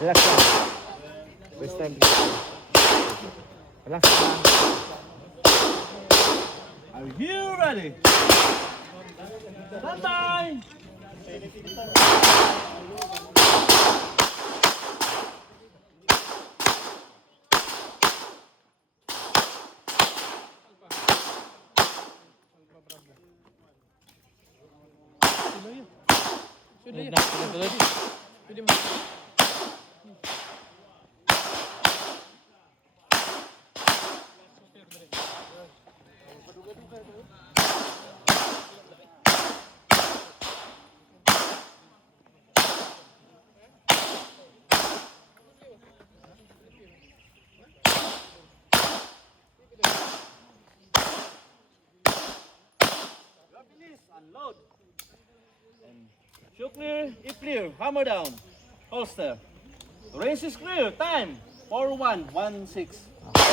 Relax lang. First time. Relax lang. Are you ready? Stand by! Unload. And shoot clear, if clear, hammer down. Holster. Range is clear. Time 4116.